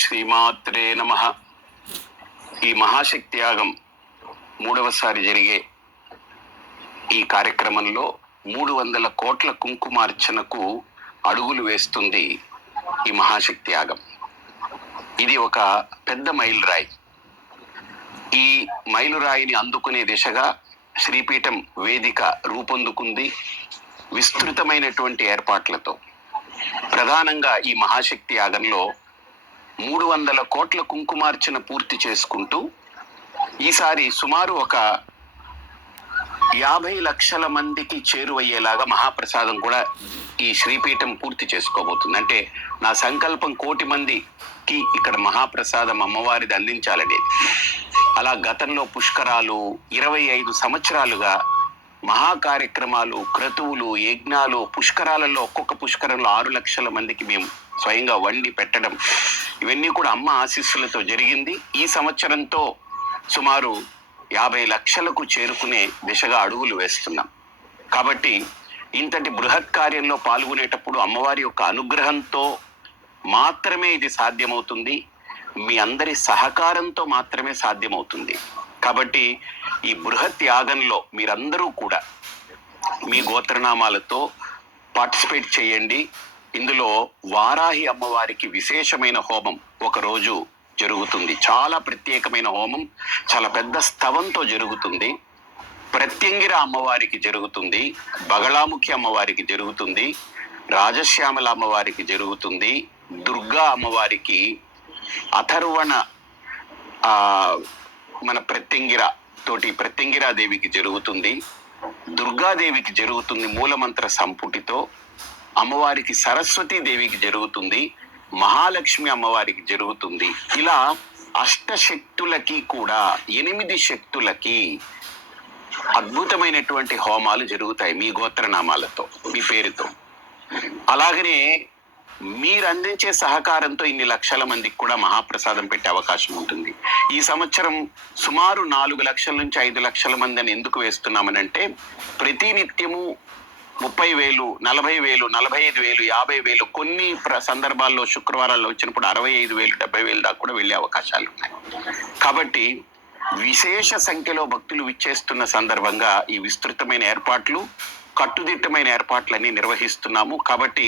శ్రీమాత్రే నమః. ఈ మహాశక్తి యాగం మూడవసారి జరిగే ఈ కార్యక్రమంలో 300 కోట్ల కుంకుమార్చనకు అడుగులు వేస్తుంది ఈ మహాశక్తి యాగం. ఇది ఒక పెద్ద మైలురాయి. ఈ మైలురాయిని అందుకునే దిశగా శ్రీపీఠం వేదిక రూపొందుకుంది విస్తృతమైనటువంటి ఏర్పాట్లతో. ప్రధానంగా ఈ మహాశక్తి యాగంలో 300 కోట్ల కుంకుమార్చన పూర్తి చేసుకుంటూ ఈసారి సుమారు ఒక 50 లక్షల మందికి చేరువయ్యేలాగా మహాప్రసాదం కూడా ఈ శ్రీపీఠం పూర్తి చేసుకోబోతుంది. అంటే నా సంకల్పం 1 కోటి మందికి ఇక్కడ మహాప్రసాదం అమ్మవారిది అందించాలనేది. అలా గతంలో పుష్కరాలు 25 సంవత్సరాలుగా మహా కార్యక్రమాలు, క్రతువులు, యజ్ఞాలు, పుష్కరాలలో ఒక్కొక్క పుష్కరంలో 6 లక్షల మందికి మేము స్వయంగా వండి పెట్టడం, ఇవన్నీ కూడా అమ్మ ఆశీస్సులతో జరిగింది. ఈ సంవత్సరంతో సుమారు 50 లక్షలకు చేరుకునే దిశగా అడుగులు వేస్తున్నాం. కాబట్టి ఇంతటి బృహత్ కార్యంలో పాల్గొనేటప్పుడు అమ్మవారి యొక్క అనుగ్రహంతో మాత్రమే ఇది సాధ్యమవుతుంది. మీ అందరి సహకారంతో మాత్రమే సాధ్యమవుతుంది. కాబట్టి ఈ బృహత్ యాగంలో మీరందరూ కూడా మీ గోత్రనామాలతో పార్టిసిపేట్ చేయండి. ఇందులో వారాహి అమ్మవారికి విశేషమైన హోమం ఒకరోజు జరుగుతుంది. చాలా ప్రత్యేకమైన హోమం, చాలా పెద్ద స్తవంతో జరుగుతుంది. ప్రత్యంగిర అమ్మవారికి జరుగుతుంది, బగళాముఖి అమ్మవారికి జరుగుతుంది, రాజశ్యామల అమ్మవారికి జరుగుతుంది, దుర్గా అమ్మవారికి, అథర్వణ మన ప్రత్యంగిర తోటి ప్రత్యంగిరాదేవికి జరుగుతుంది, దుర్గాదేవికి జరుగుతుంది మూలమంత్ర సంపుటితో, అమ్మవారికి సరస్వతీదేవికి జరుగుతుంది, మహాలక్ష్మి అమ్మవారికి జరుగుతుంది. ఇలా అష్టశక్తులకి కూడా 8 శక్తులకి అద్భుతమైనటువంటి హోమాలు జరుగుతాయి మీ గోత్రనామాలతో, మీ పేరుతో. అలాగనే మీరు అందించే సహకారంతో ఇన్ని లక్షల మందికి కూడా మహాప్రసాదం పెట్టే అవకాశం ఉంటుంది. ఈ సంవత్సరం సుమారు 4 లక్షల నుంచి 5 లక్షల మంది అని ఎందుకు వేస్తున్నామనంటే, ప్రతి నిత్యము 30,000, 40,000, 45,000, 50,000, కొన్ని సందర్భాల్లో శుక్రవారాల్లో వచ్చినప్పుడు 65,000, 70,000 దాకా కూడా వెళ్ళే అవకాశాలు ఉన్నాయి. కాబట్టి విశేష సంఖ్యలో భక్తులు విచ్చేస్తున్న సందర్భంగా ఈ విస్తృతమైన ఏర్పాట్లు, కట్టుదిట్టమైన ఏర్పాట్లన్నీ నిర్వహిస్తున్నాము. కాబట్టి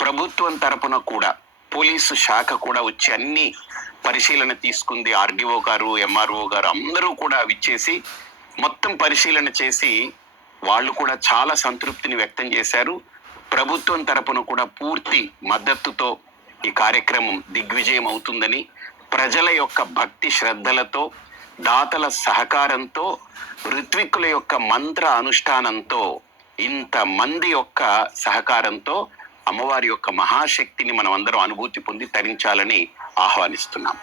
ప్రభుత్వం తరపున కూడా పోలీసు శాఖ కూడా వచ్చి అన్ని పరిశీలన తీసుకుంది. ఆర్డీఓ గారు, ఎంఆర్ఓ గారు అందరూ కూడా విచ్చేసి మొత్తం పరిశీలన చేసి వాళ్ళు కూడా చాలా సంతృప్తిని వ్యక్తం చేశారు. ప్రభుత్వం తరపున కూడా పూర్తి మద్దతుతో ఈ కార్యక్రమం దిగ్విజయం అవుతుందని, ప్రజల యొక్క భక్తి శ్రద్ధలతో, దాతల సహకారంతో, ఋత్విక్కుల యొక్క మంత్ర అనుష్ఠానంతో, ఇంతమంది యొక్క సహకారంతో అమ్మవారి యొక్క మహాశక్తిని మనం అందరం అనుభూతి పొంది తరించాలని ఆహ్వానిస్తున్నాం.